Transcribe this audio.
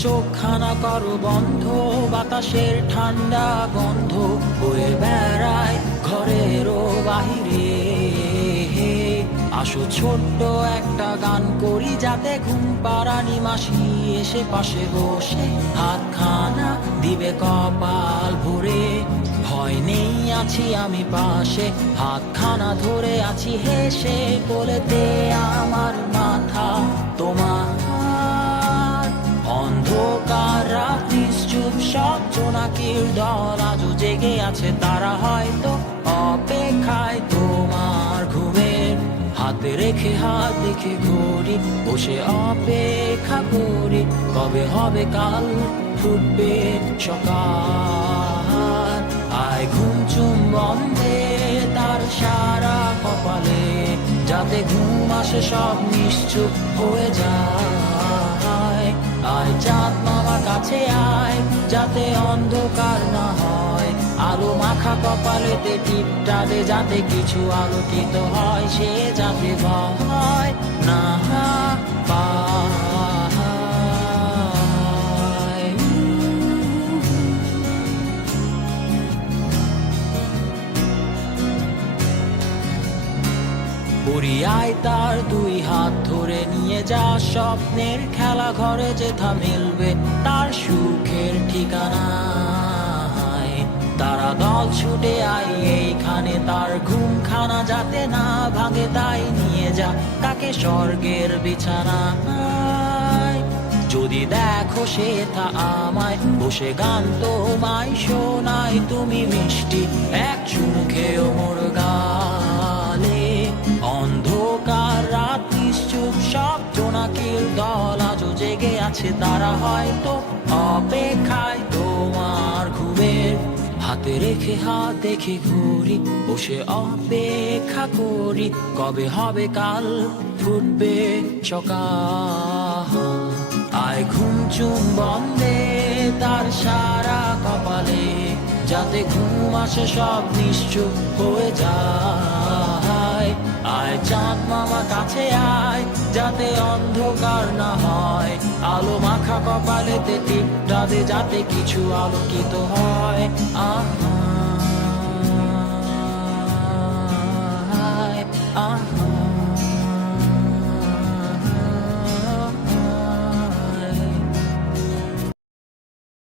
চোখখানা করো বন্ধ, বাতাসের ঠান্ডা গন্ধ বয়ে বেড়ায় ঘরেরও বাহিরে। আসো ছোট্ট একটা গান করি, যাতে ঘুম পাড়ানি মাসি এসে পাশে বসে হাতখানা দিবে কপাল ভরে। ভয় নেই, আছি আমি পাশে, হাতখানা ধরে আছি হেসে, কোলেতে আমার মাথা তোমার। অন্ধকার রাত্রি চুপ, সব জোনাকির দল আজও জেগে আছে, তারা হয়তো অপেক্ষায় তোমার ঘুমের। হাতে রেখে হাত দেখে ঘড়ি, বসে অপেক্ষা করি, কবে হবে কাল, ফুটবে সকাল। আয় ঘুম চুম্বন দে তার সারা কপালে, যাতে ঘুম আসে সব নিশ্চুপ হয়ে যায়। আয় চাঁদ মামা কাছে আয়, যাতে অন্ধকার না হয়, আলো মাখা কপালেতে টিপটা দে, যাতে কিছু আলোকিত হয়, সে যাতে ভয় না পায়। পরিয়ায় তার দুই হাত ধরে নিয়ে যা, স্বপ্নের খেলা ঘরে যেথা মিলবে তার সুখের ঠিকানা। তারা দল ছুটে আই এইখানে, তার ঘুমখানা যাতে না ভাঙে, তাই নিয়ে যা তাকে স্বর্গের বিছানায়। যদি দেখো সে তা আমায় বসে গান তোমায় শোনায়, তুমি মিষ্টি এক চুমু খেয়েও মোর গালে। অন্ধকার রাত্রি চুপ, সব জোনাকির দল আজও জেগে আছে, তারা হয়তো অপেক্ষায় তোমার ঘুমের। হাতে রেখে হাত দেখে ঘুরি, বসে অপেক্ষা করি, কবে হবে কাল, ফুটবে সকাল। আয় ঘুম চুম্বন দে তার সারা কপালে, যাতে ঘুম আসে সব নিশ্চুপ হয়ে যায়। আয় চাঁদ মামা কাছে আয়, যাতে অন্ধকার না হয়, আলো মাখা কপালেতে টিপটা দে, যাতে কিছু আলোকিত হয়। আহা আহা।